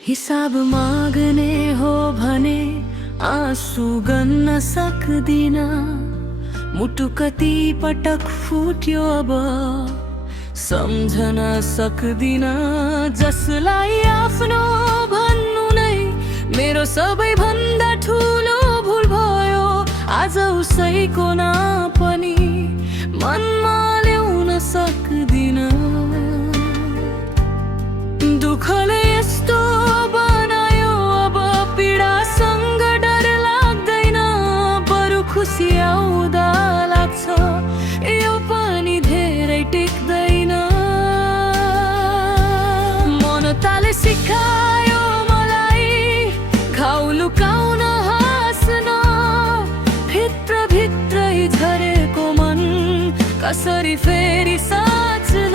हिसाब माग्ने हो भने आँसु गन्न सक्दिन। मुटु कति पटक फुट्यो अब सम्झन सक्दिन। जसलाई आफ्नो भन्नु नै मेरो सबैभन्दा ठुलो भुल भयो। आज उसैको नाम पनि मनमा ल्याउन सक्दिन। दुःखले यस्तो बनायो अब पीडासँग डर लाग्दैन। बरु खुसी आउँदा लाग्छ यो पनि धेरै टिक्दैन। मनताले सिकायो मलाई घाउ लुकाउन हाँस्न। भित्र भित्रै झरेको मन कसरी फेरि साँच्न।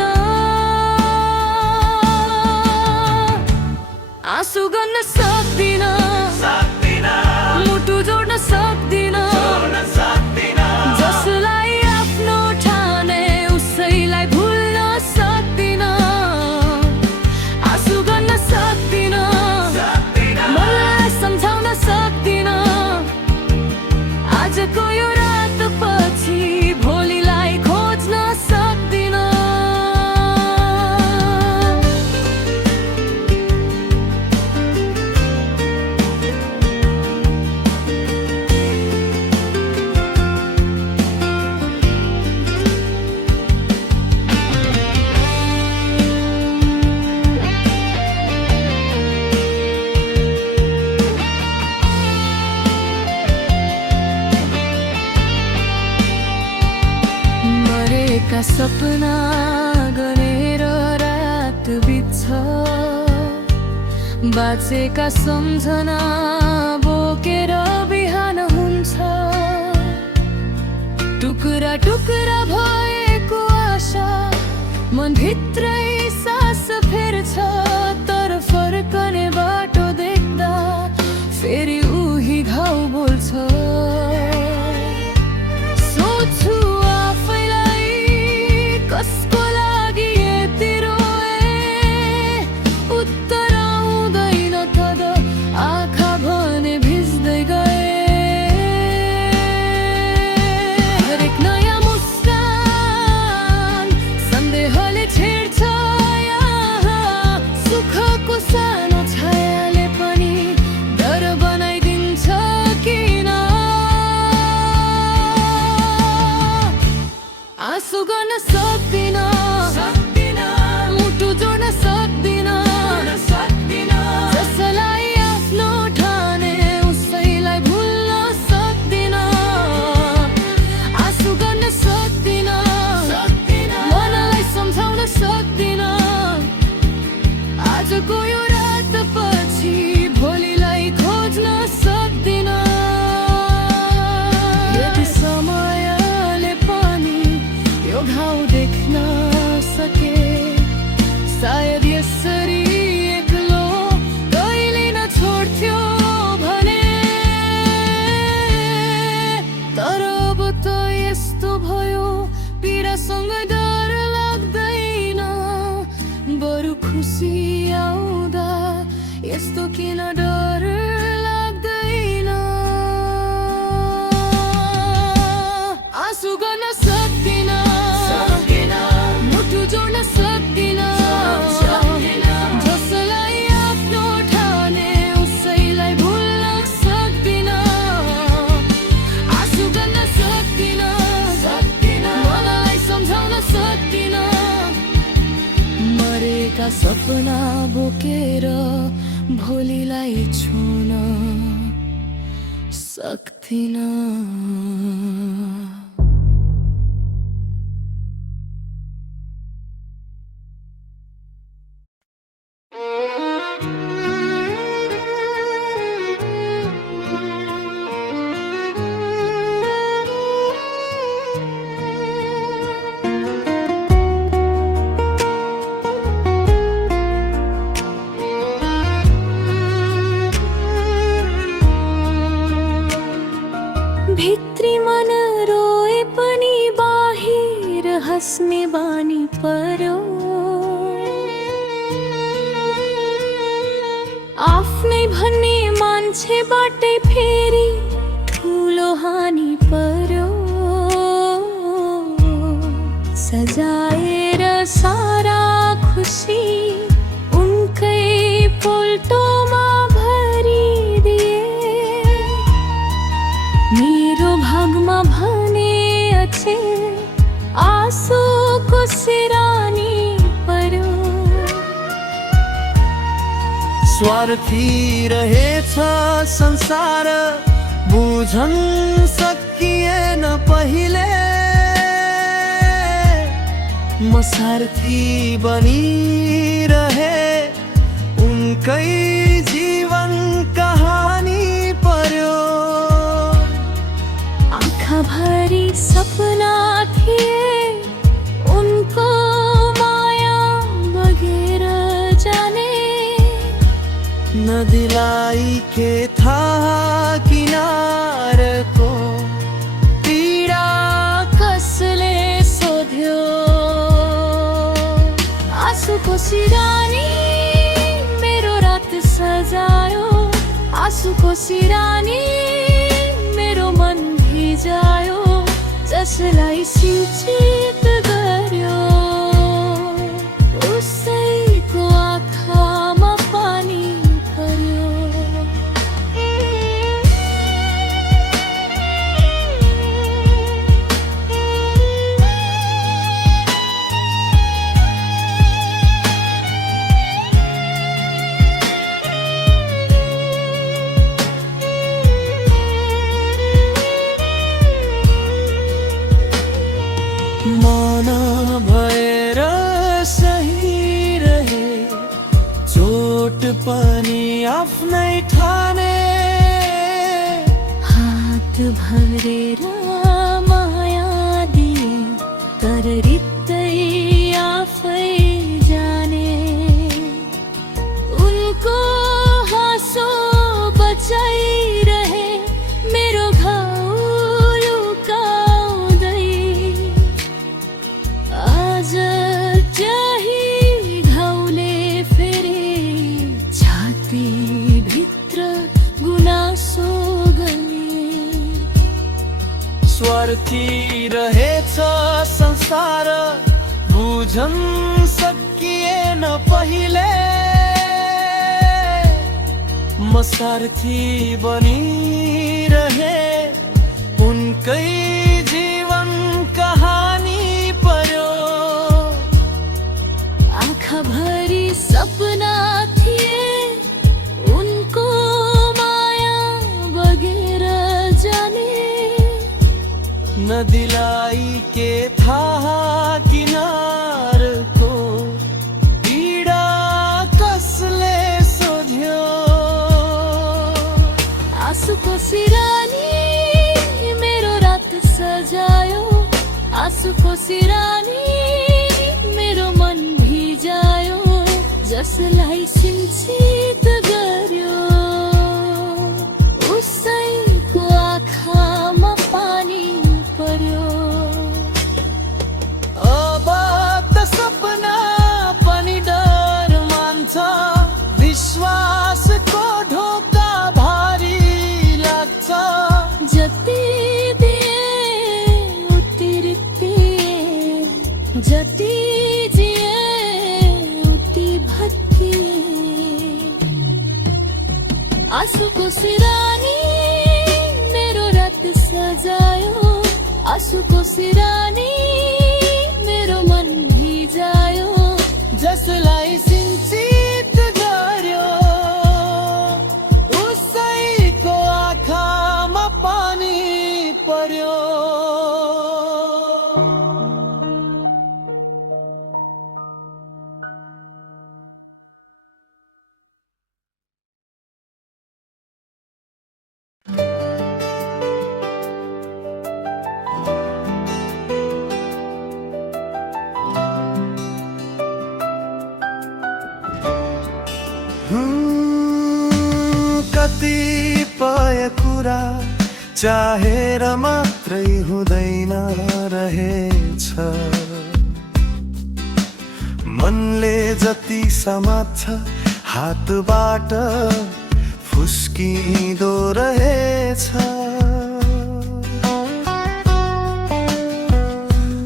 आँसु गर्न सक्दिन, मुटु जोड्न सक्दिन। जसलाई आफ्नो ठाने उसैलाई भुल्न सक्दिन। आँसु गर्न सक्दिन, मलाई सम्झाउन सक्दिन। आजको यो रात पछि भोलिलाई खोज्न सक्दिन। मरेका सपना गरेर रात बित्छ। बाँचेका सम्झना बोकेर बिहान हुन्छ। टुक्रा टुक्रा भएको आशा मनभित्रै सास फेर्छ। तर फर्कने बाटो देख्दा फेरि उही घाउ बोल्छ। सोच्छु आफैलाई कसको लागि यति रोए। उत्तर आउँदैन तद आँखा भने भिज्दै गए। हरेक नयाँ मुस्कान सन्देहले छेड्छ यहाँ। सुखको सानो छायाले पनि डर बनाइदिन्छ किन। आँसु गर्न सक्दिन, मुटु जोड्न सक्दिन। जसलाई आफ्नो ठाने उसैलाई भुल्न सक्दिन। आँसु गर्न सक्दिन, मनलाई सम्झाउन सक्दिन। आजको यो रात पछि भोलिलाई खोज्न सक्दिन। यदि समयले पनि यो घाउ देख्न सके सायद यसरी एक्लो कहिले न छोड्थ्यो भने। तर अब त यस्तो भयो पीडासँग डर लाग्दैन। बरु खुसी आउँदा यस्तो किन डर लाग्दैन। आँसु गर्न सक्दिन, मुटु जोड्न सक्दिन। जसलाई आफ्नो ठाने उसैलाई भुल्न सक्दिन। आँसु गर्न सक्दिन, मलाई सम्झाउन सक्दिन। मरेका सपना बोकेर भोलिलाई छुन सक्दिन। भित्री मन रोए पनि बाहिर हँस्ने बानी पर्यो। भन्ने मान्छेबाटै फेरि ठुलो हानि पर्यो। सजाएर सारा खुसी उनकै पोल्टोमा भरिदिए। मेरो भागमा भने अचे आँसुको सिरानी पर्यो। स्वार्थी रहेछ संसार बुझ्न सकिएन पहिले। म सारथी बनिरहे उनकै जीवन कहानी पर्यो। आँखाभरि सपना थिए उनको माया बगेर जाने। नदीलाई के थाहा किनारको पीडा कसले सोध्यो। आँसुको सिरानी मेरो रात सजायो। आँसुको सिरानी मेरो मन भिजायो। जसलाई सिंचित गर्यो उसैको आँखामा पानी पर्यो। मन भएर सही रहे चोट पनि आफ्नै ठाने। हात भरेर माया दिए तर रित्तै आफै जाने। उनको हाँसो बचाइरहे मेरो घाउ लुकाउँदै। आज त्यही घाउले फेरि छातीभित्र गुनासो गर्ने। स्वार्थी रहेछ संसार बुझ्न सकिएन पहिले। म सारथी बनिरहे उनकै जीवन कहानी पर्यो। आँखाभरि सपना थिए उनको माया बगेर जाने। नदीलाई के थाहा किनारको पीडा कसले सोध्यो। आँसुको सिरानी मेरो रात सजायो। आँसुको सिरानी मेरो मन भिजायो। जसलाई सिंचित गर्यो उसैको आँखामा पानी पर्यो। अब त सपना पनि डर मान्छ। विश्वासको ढोका भारी लाग्छ। जति दिए उति रित्तिए। जति जिए उति भत्किए। आँसुको सिरानी मेरो रात सजायो। आँसुको सिरानी मेरो मन भिजायो। जसलाई सिंचित गर्यो उसैको आँखामा पानी पर्यो। कतिपय कुरा चाहेर मात्रै हुँदैन रहेछ। मनले जति समात्छ हातबाट फुस्किँदो रहेछ।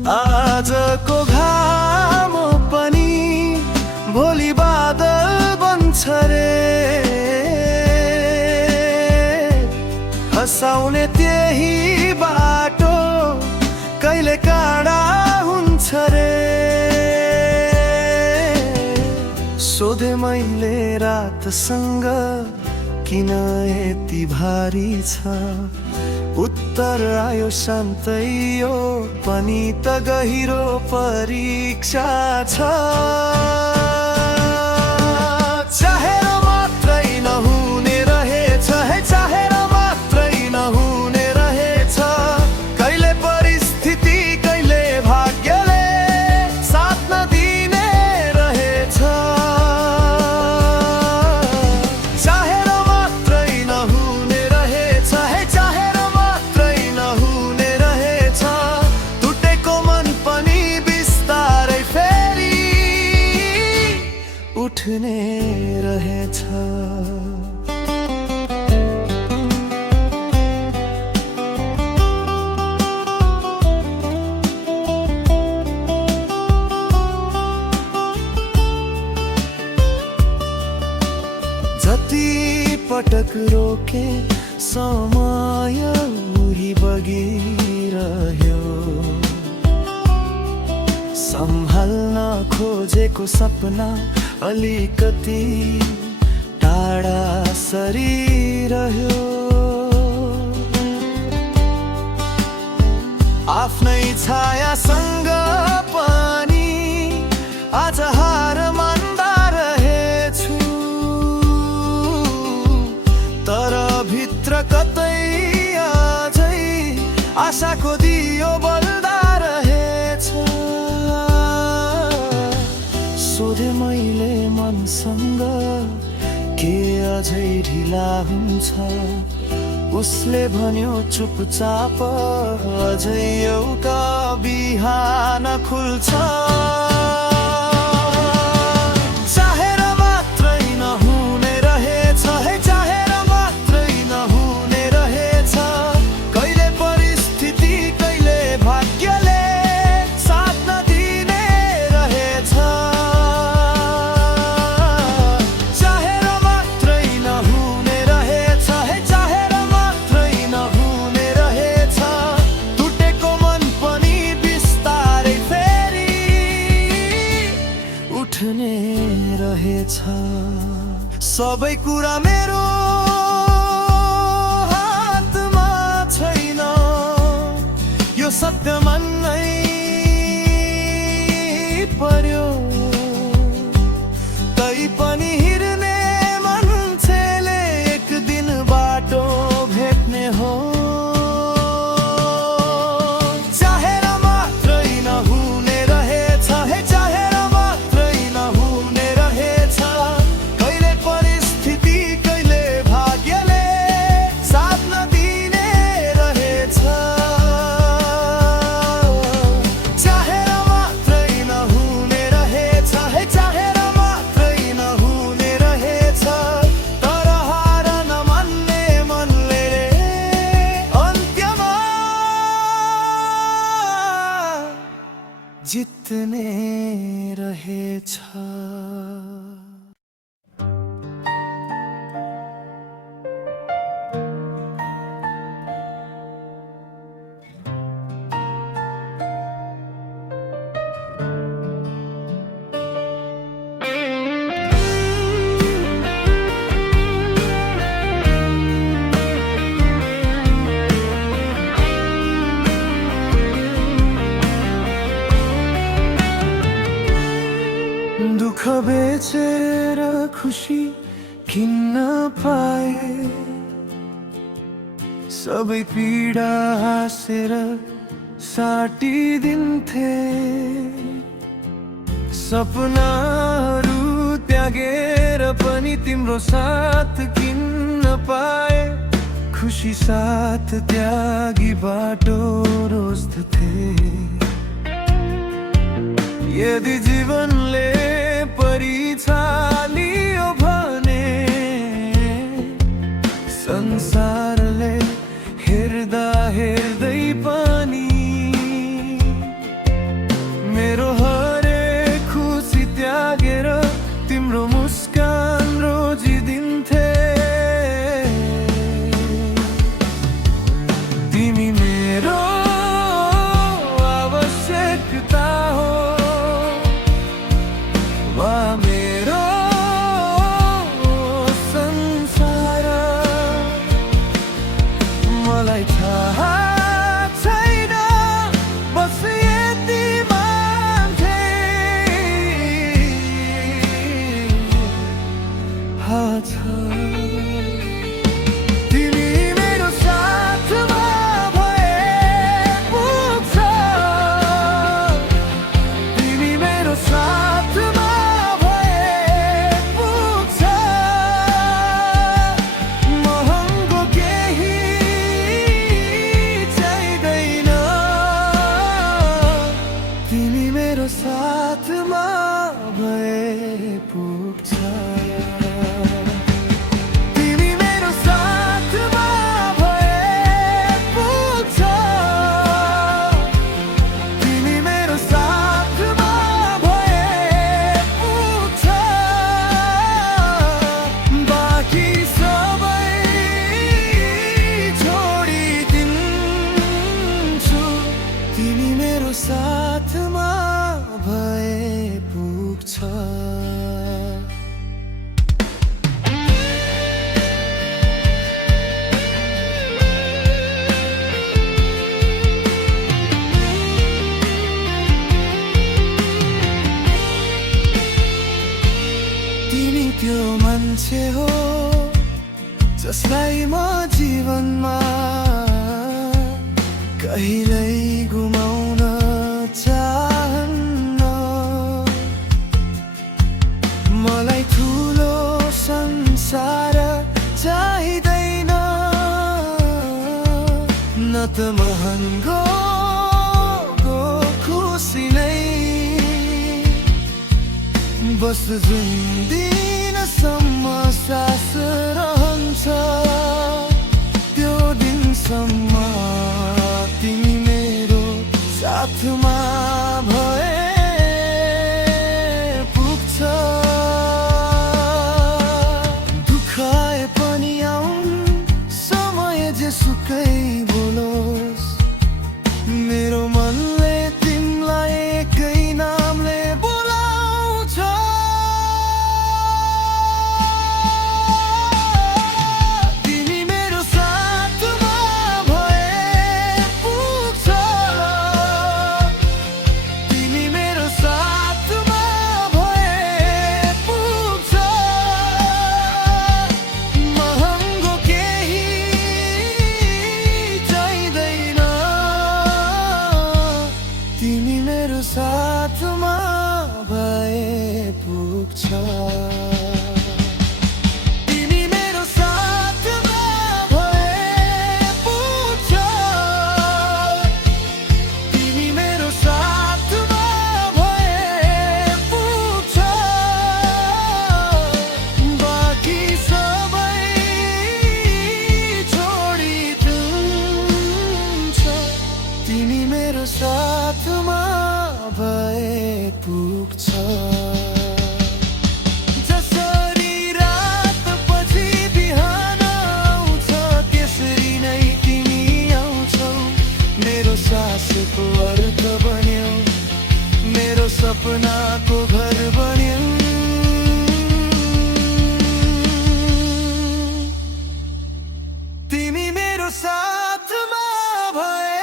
आजको घाम पनि भोलि बादल बन्छ रे, हँसाउने त्यही बाटो कहिले काँडा हुन्छ रे। सोधे मैले रातसँग किन यति भारी छ, उत्तर आयो शान्तै यो पनि त गहिरो परीक्षा छ। चाहेर मात्रै नहुने रहेछ, है चाहेर मात्रै नहुने रहेछ। कहिले परिस्थिति कहिले भाग्यले साथ नदिने रहेछ। चाहेर मात्रै नहुने रहेछ, है चाहेर मात्रै नहुने रहेछ। टुटेको मन पनि बिस्तारै फेरि उठ्ने रहेछ। जति पटक रोके समय उही बगिरह्यो, सम्हाल्न खोजेको सपना अलिकति टाढा सरिरह्यो। आफ्नै छायासँग पनि आज हार मान्दा रहेछु, तर भित्र कतै अझै आशाको दियो बल्दा रहेछ। सोधे मैले मनसँग के अझै ढिला हुन्छ, उसले भन्यो चुपचाप अझै एउटा बिहान खुल्छ। चाहेर मात्रै नहुने रहेछ, है चाहेर मात्रै नहुने रहेछ। कहिले परिस्थिति कहिले भाग्यले साथ नदिने रहेछ। चाहेर मात्रै नहुने रहेछ, है चाहेर मात्रै नहुने रहेछ। टुटेको मन पनि बिस्तारै फेरि उठ्ने रहेछ। सबै कुरा मेरो हातमा छैन, यो सत्य मान्नै पर्यो। तै पनि हिँड्ने मान्छेले एक दिन बाटो भेट्ने हो। चाहेर मात्रै नहुने रहेछ, है चाहेर मात्रै नहुने रहेछ। कहिले परिस्थिति कहिले भाग्यले साथ नदिने रहेछ। चाहेर मात्रै नहुने रहेछ, है चाहेर मात्रै नहुने रहेछ। तर हार नमान्ने मनले अन्त्यमा जित्ने रहेछ। दुःख बेचेर खुसी किन्न पाए, सबै पीडा हाँसेर साटिदिन्थे। सपनाहरू त्यागेर पनि तिम्रो साथ किन्न पाए, खुसी साथ त्यागी बाटो रोज्दथे। यदि जीवनले परिछालियो भने मेरो हरेक खुसी त्यागेर तिम्रो मुस्कान रोजिदिन्थे। तिमी मेरो आवश्यकता हो वा मेरो संसार। मलाई थाहा छैन बस यति मान्थे छ। तिमी मेरो साथमा भए पुग्छ। तिमी मेरो साथमा भए पुग्छ। महँगो केही चाहिँदैन। तिमी मेरो साथमा भए पुग्छ। तिमी मेरो साथमा भए पुग्छ। तिमी त्यो मान्छे हो जसलाई म जीवनमा कहिल्यै गुमाउन चाहन्न। मलाई ठुलो संसार चाहिँदैन न त महँगो खुसी नै। बस जुन दिनसम्म सास रहन्छ त्यो दिनसम्म तिमी मेरो साथमा भए पुग्छ। दुःख आए पनि आउन् समय जेसुकै बोलोस् मेरो मनले तिमीलाई एकै नामले बोलाउँछ। तिमी मेरो साथमा भए पुग्छ। तिमी मेरो साथमा भए पुग्छ। महँगो केही चाहिँदैन। तिमी मेरो साथमा भए पुग्छ। तिमी मेरो साथमा भए पुग्छ। तिमी मेरो साथमा भए पुग्छ। बाँकी सबै छोडिदिन्छ। तिमी मेरो साथमा भए पुग्छ। जसरी रात पछि बिहान आउँछ त्यसरी नै तिमी आउँछौ। मेरो सासको अर्थ बन्यौ मेरो सपनाको घर बन्यौ। तिमी मेरो साथमा भए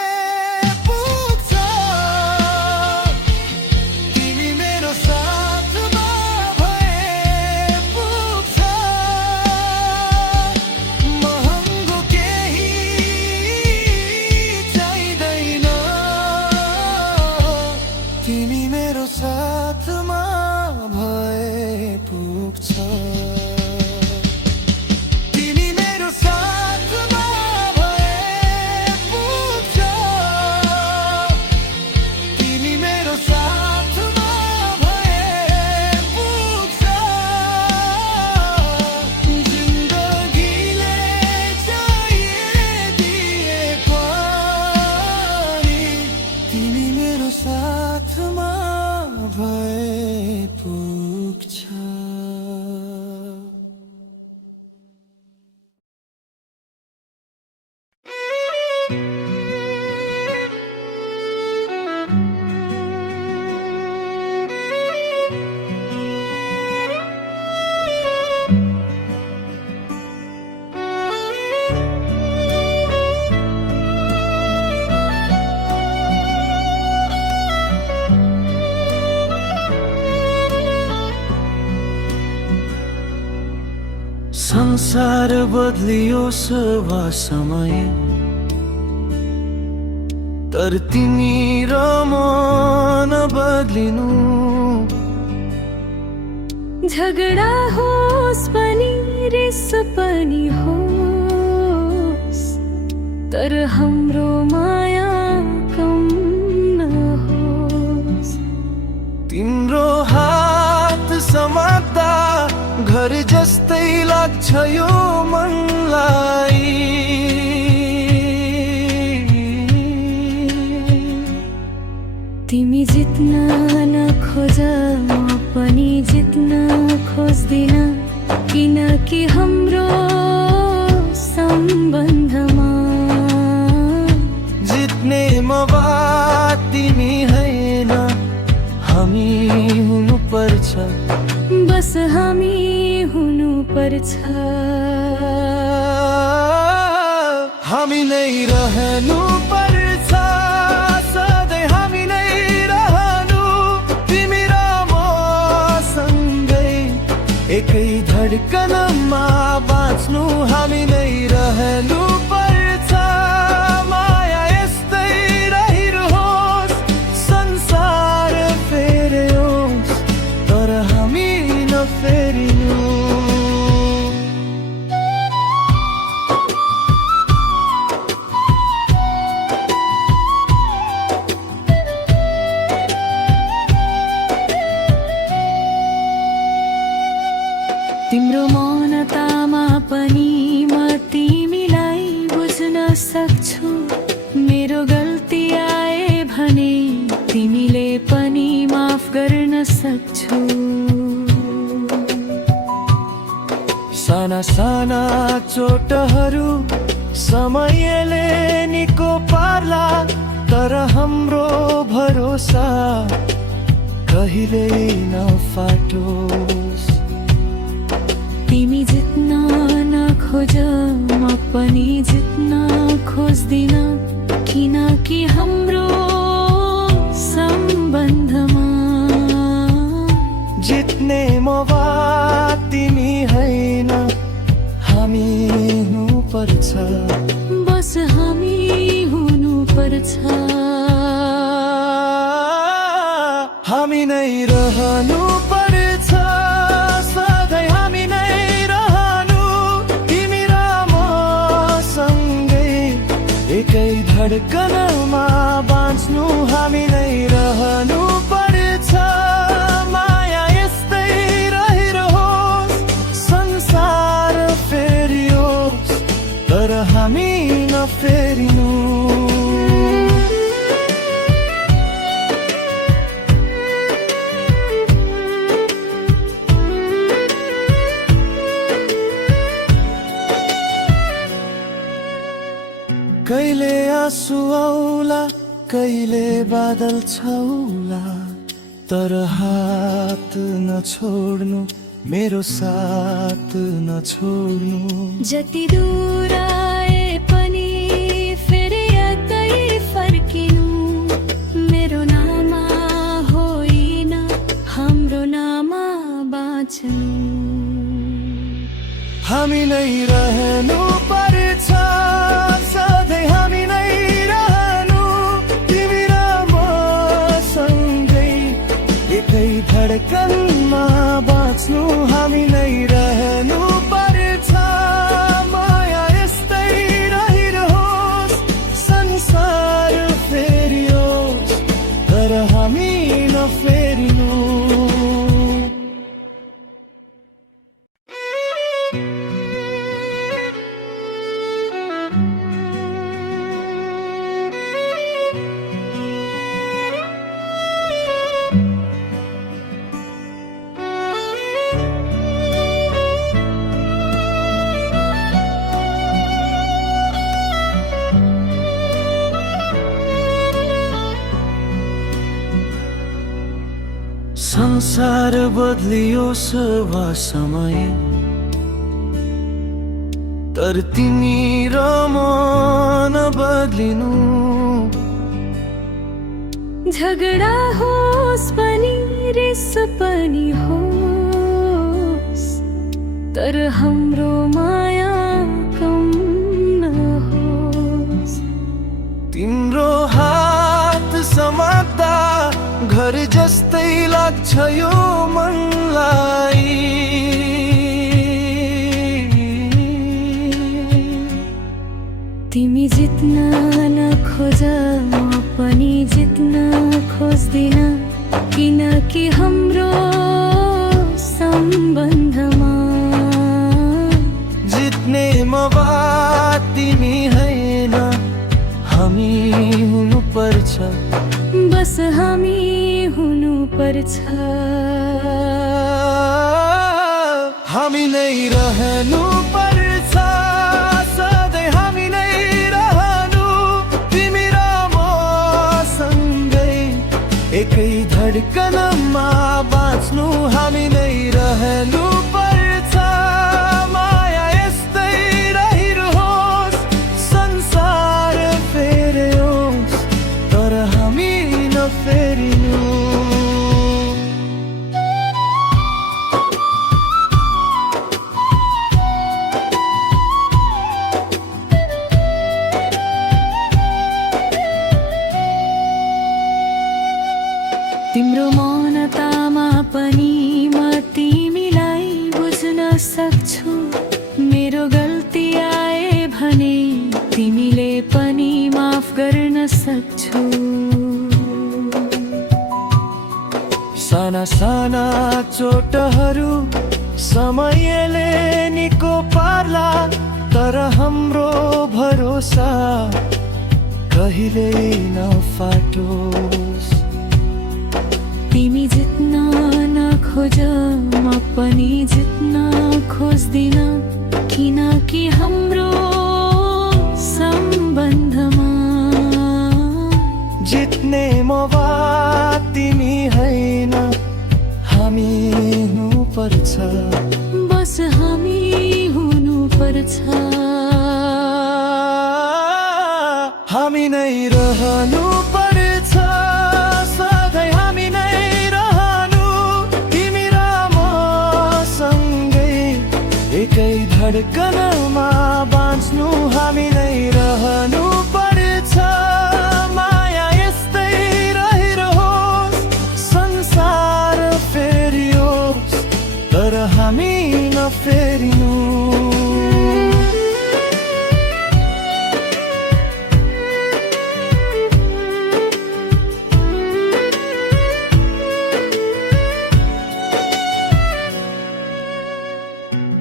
पुग्छ। तिमी मेरो साथमा भए पुग्छ। महँगो केही चाहिँदैन। तिमी मेरो साथमा भए पुग्छ। तिमी मेरो साथमा भए पुग्छ। तिमी मेरो साथमा भए पुग्छ। जिन्दगीले चाहिए पनि तिमी मेरो साथमा संसार बदलियोस् वा समय, तर तिमी र म नबदलिनु। झगडा होस् पनि रिस पनि होस्, तर हाम्रो माया कम नहोस्। तिम्रो हात समात्दा घर जस्तै लाग्छ यो मनलाई। तिमी जित्न नखोज म पनि जित्न खोज्दिन, किनकि हाम्रो सम्बन्धमा जित्ने म वा तिमी होइन, हामी हुनुपर्छ, बस हामी हुनुपर्छ। हामी नै रहनु पर्छ, सधैँ हामी नै रहनु। तिमी र म सँगै एकै धड्कनमा बाँच्नु। हामी नै रहनु पर्छ, माया यस्तै रहिरहोस्, संसार फेर्योस्, तर हामी नफेरिनु। तिम्रो मौनतामा पनि म तिमीलाई बुझ्न सक्छु। मेरो गल्ती आए भने तिमीले पनि माफ गर्न सक्छु। साना साना चोटहरू समयले निको पार्ला, तर हाम्रो भरोसा कहिल्यै नफाटोस्। तिमी जित्न नखोज म पनि जित्न खोज्दिन, किनकि हाम्रो सम्बन्धमा जित्ने म वा तिमी होइन, हामी हुनुपर्छ, बस हामी हुनुपर्छ। हामी नै रहनु पर्छ, सधैँ हामी नै रहनु। तिमी र म सँगै एकै धड्कनमा बाँच्नु। हामी नै रहनु पर्छ, माया यस्तै रहिरहोस्, संसार फेरियोस्, तर हामी नफेरिनु। कहिले आँसु आउला, कहिले बादल छाउला, तर हात नछोड्नु, मेरो साथ नछोड्नु। जति दूर आए पनि फेरि यतै फर्किनु। मेरो नाममा होइन, हाम्रो नाममा बाँच्नु। हामी नै रहनु पर्छ, सधैँ हामी नै रहनु। तिमी र म सँगै एकै धड्कनमा बाँच्नु। हामी नै रहनु पर्छ, माया यस्तै रहिरहोस्, संसार फेरियोस्, तर हामी नफेरिनु। संसार बदलियोस् वा समय, तर तिमी र म नबदलिनु। झगडा होस् पनि रिस पनि होस्, तर तर हाम्रो माया कम नहोस्। तिम्रो हात समात्दा घर जस्तै लाग्छ यो मनलाई। तिमी जित्न नखोज म पनि जित्न खोज्दिन, किनकि हाम्रो सम्बन्धमा जित्ने मवा तिमी हैन, हामी हुनुपर्छ, बस हामी हुनुपर्छ। हामी नै रहनु पर्छ, सधैँ हामी नै रहनु, तिमी र म सँगै एकै धड्कनमा बाँच्नु। हामी नै रहनु पर्छ, माया यस्तै रहिरहोस्, संसार फेर्योस् तर हामी नफेरिनु। तिम्रो मौनतामा पनि म तिमीलाई बुझ्न सक्छु। मेरो गल्ती आए भने तिमीले पनि माफ गर्न सक्छु। साना साना चोटहरू समयले निको पार्ला, तर हाम्रो भरोसा कहिल्यै नफाटोस्। तिमी जित्न नखोज म पनि जित्न खोज्दिन, किनकि हाम्रो सम्बन्धमा जित्ने मवा तिमी हैन, हामी हुनुपर्छ, बस हामी हुनुपर्छ। हामी नै रहनु पर्छ, सधैँ हामी नै रहनु, तिमी र म सँगै एकै धड्कनमा बाँच्नु। हामी नै रहनु पर्छ, माया यस्तै रहिरहोस्, संसार फेरियोस् तर हामी नफेरिनु।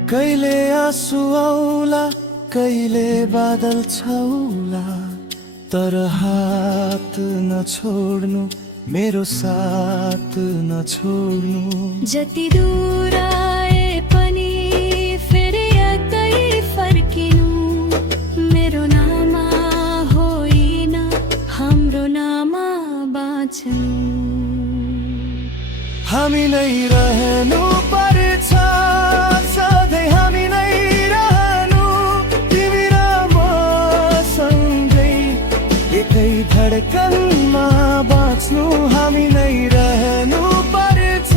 कहिले आँसु आउला, कहिले बादल छाउला, तर हात नछोड्नु, मेरो साथ नछोड्नु। जति दूर आए पनि फेरि यतै फर्किनु। मेरो नाम होइन, हाम्रो नाम बाँच्नु। हामी नै रहनु पर्छ, सधैँ हामी नै रहनु, तिमी र म सँगै एकै धड्कनमा बाँच्नु। हामी नै रहनु पर्छ,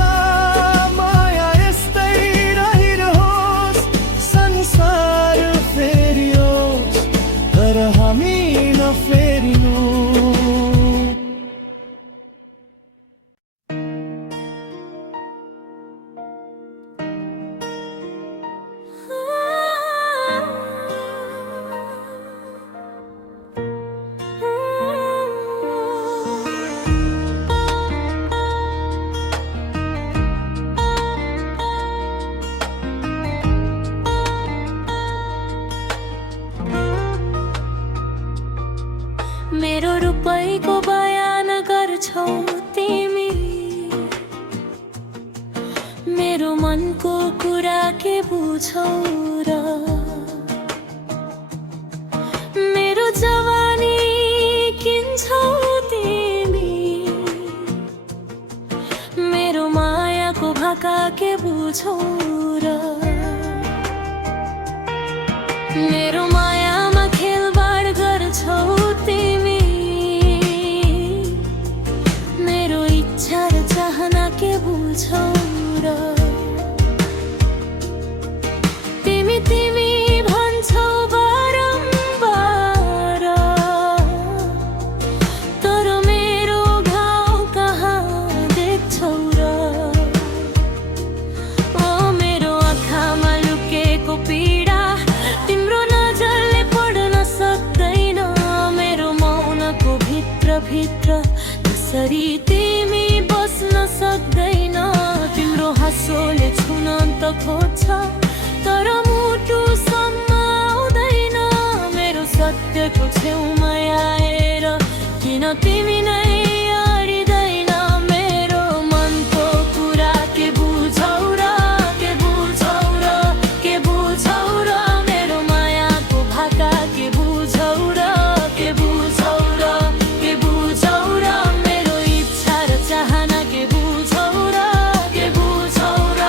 माया यस्तै रहिरहोस्, संसार फेरियोस् तर हामी नफेरिनु। मेरो रूपैको बयान गर्छौ तिमी, मेरो मनको कुरा के बुझौ र? मेरो जवानी किन्छौ तिमी, मेरो मायाको भाका के बुझौ र? मेरो मायामा खेलबाड गर्छौ तिमी, मेरो इच्छा र चाहना के बुझौ र? खोज्छ तर मुटुसम्म आउँदैन मेरो सत्यको छेउमा आएर किन तिमी नै अडिँदैन मेरो मनको कुरा के बुझौ र के बुझौ र के बुझौ र मेरो मायाको भाका के बुझौ र के बुझौ र के बुझौ र मेरो इच्छा र चाहना के बुझौ र के बुझौ र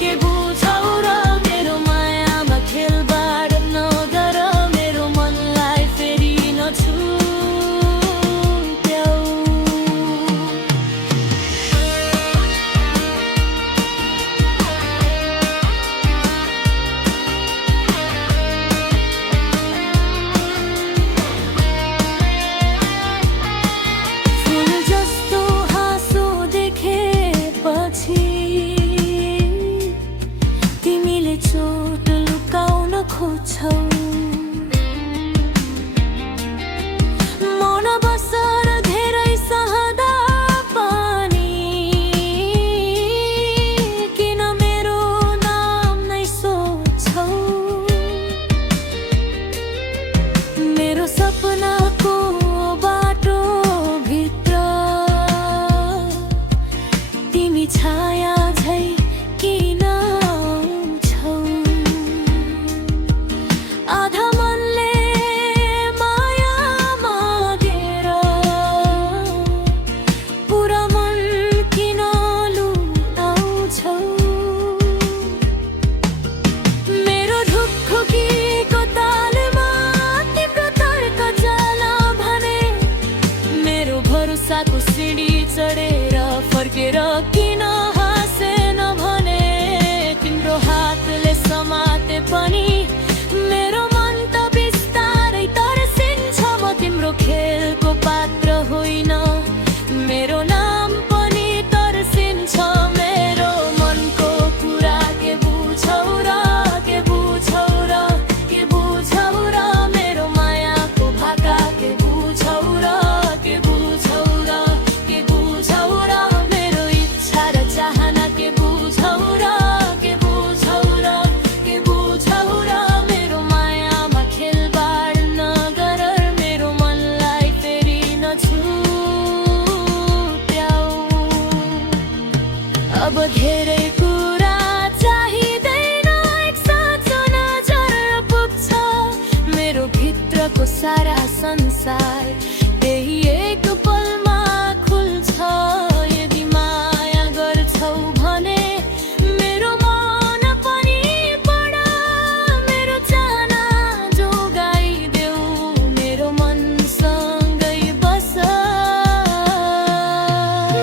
के बुझौ र मेरो मायामा खेलबाड नगर मेरो मनलाई फेरि नछुट्याऊ फुल जस्तो हाँसो देखेपछि तिमीले चोट लुकाउन खोज्छौ मन बसर धेरै सहदा पनि किन मेरो नाम नै सोध्छौ मेरो सपनाको बाटो भित्र तिमी छाया झै किन आउँछौ आधा मनले माया मागेर पुरा मन किन लुटाउँछौ मेरो ढुकढुकीको तालमा तिम्रो तर्क जाला भने मेरो भरोसाको सिडी चढेर फर्केर किन हाँसेन भने तिम्रो हातले समाते पनि मेरो मन त बिस्तारै तर्सिन्छ म तिम्रो खेलको पात्र होइन मेरो नाम पनि तर्सिन्छ मेरो मनको कुरा के बुझौ र के बुझौ र के बुझौ र मेरो मायाको भाका के बुझौ र के बुझौ र के बुझौ र मेरो इच्छा र चाहना के बुझौ र के बुझौ र के बुझौ र मेरो मायामा खेलबाड नगर मेरो मनलाई फेरि नछुट्याऊ अब धेरै कुरा चाहिँदैन एक साँचो नजर पुग्छ मेरो भित्रको सारा संसार त्यही एक पलमा खुल्छ यदि माया गर्छौ भने मेरो मन पनि पढ मेरो चाहना जोगाइदेऊ मेरो मनसँगै बस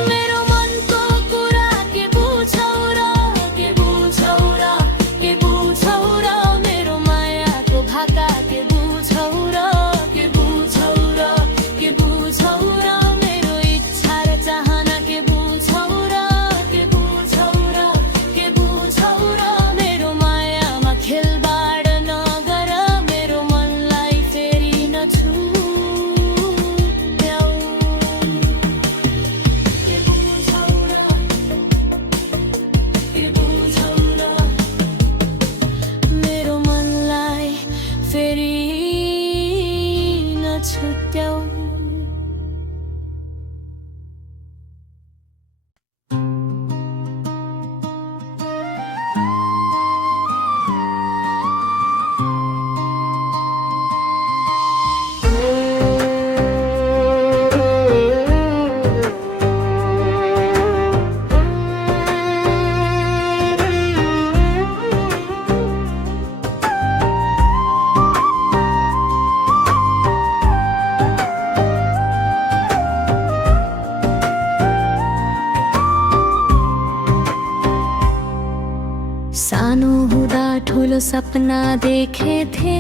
मेरो मनको कुरा के बुझौ र के बुझौ र के बुझौ र मेरो मायाको भाका के बुझौ र के बुझौ र के बुझौ र मेरो इच्छा र चाहना के बुझौ र के बुझौ र के बुझौ र मेरो मायामा खेलबाड नगर मेरो मनलाई फेरि नछुट्याऊ के बुझौ र के बुझौ र मेरो मनलाई फेरि नछुट्याऊ सानो हुँदा ठुलो सपना देखेथे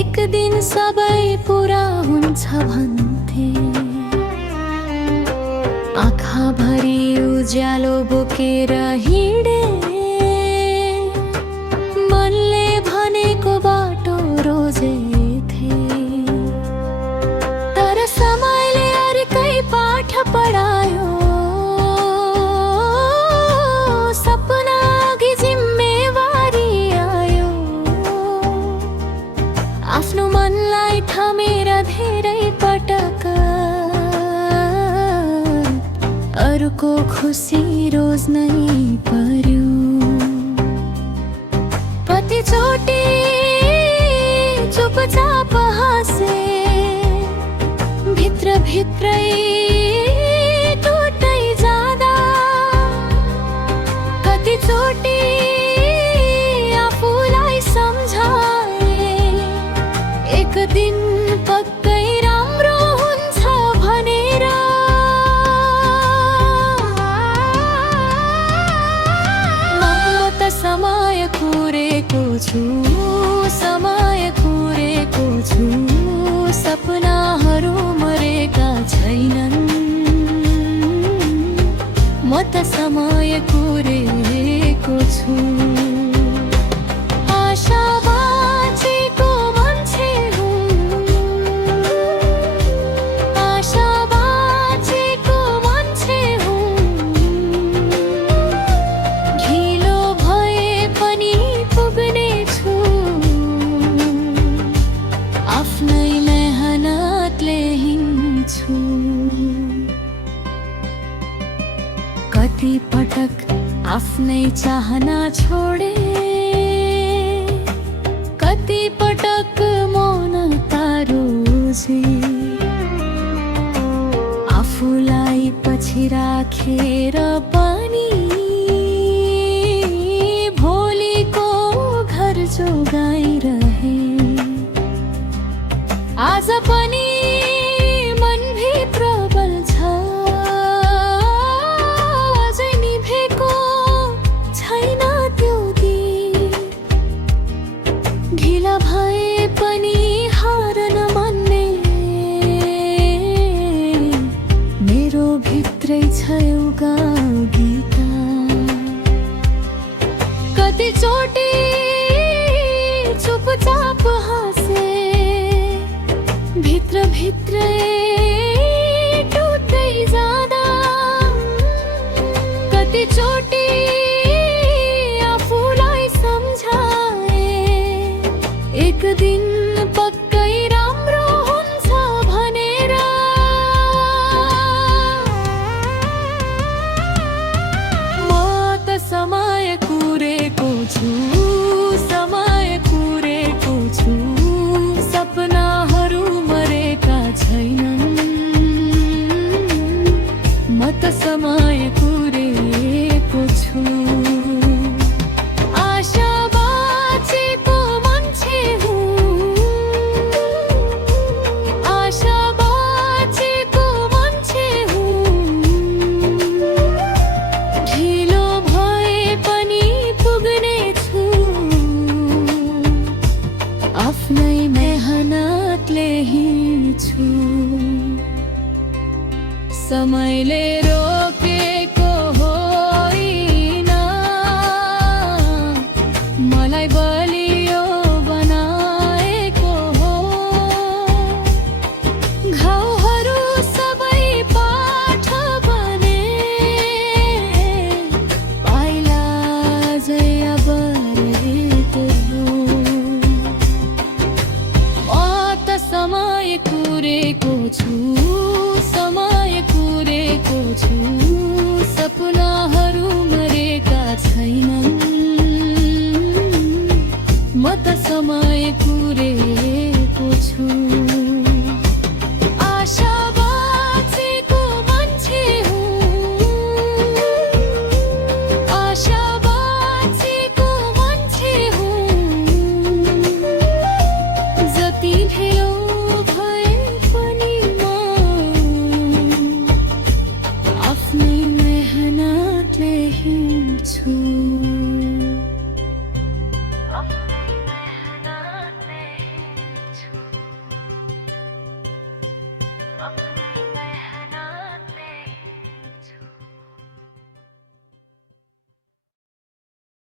एक दिन सबै पुरा हुन्छ भन्थे आँखाभरि उज्यालो बोकेर हिँडे मनले भनेको बाटो रोजेथे तर समयले अर्कै पाठ पढायो घरको खुसी रोज नै पर्यो। कतिचोटि चुपचाप हाँसे, भित्र भित्रै टुट्दै जाँदा। कतिचोटि आफूलाई सम्झाए, एक दिन पक्कै राम्रो हुन्छ भनेर। म त समय कुरेको छु, समय कुरेको छु। सपनाहरू मरेका छैनन्, म त समय कुरेको छु। आशा बाँचेको मान्छे हुँ, आशा बाँचेको मान्छे हुँ। ढिलो भए पनि पुग्ने छु, आफ्नै मेहनतले हिँड्छु। कति पटक आफ्नै चाहना छोडे, कति पटक मौनता रोजे। आफूलाई पछि राखेर पनि भोलिको घर जोगाइरहे। आज पनि मनभित्र बल्छ, अझै निभेको छैन त्यो दीप। ढिला भए पनि हार नमान्ने, मेरो भित्रै छ एउटा गीत। कतिचोटि चुपचाप हाँसे, भित्र भित्रै टुट्दै जाँदा। कतिचोटि आफूलाई सम्झाए, एक दिन पक्कै राम्रो हुन्छ भनेर। म त समय कुरेको छु, समय कुरेको छु। सपनाहरू मरेका छैनन्, म त समय कुरेको छु। आशा बाँचेको मान्छे हुँ, आशा बाँचेको मान्छे हुँ। ढिलो भए पनि पुग्ने छु, आफ्नै मेहनतले हिँड्छु। समयले रोकेको होइन, मलाई बलियो बनाएको हो। घाउहरू सबै पाठ बने, पाइला जै अब रेत हो। म त समय कुरेको छु, समय कुरेको छु। सपनाहरू मरेका छैनन्, म त समय कुरेको छु। आशा बाँचेको मान्छे हुँ, आशा बाँचेको मान्छे हुँ। जति ढिलो भए पनि म आफ्नै मेहनतले हिँड्छु। आफ्नै मेहनतले हिँड्छु।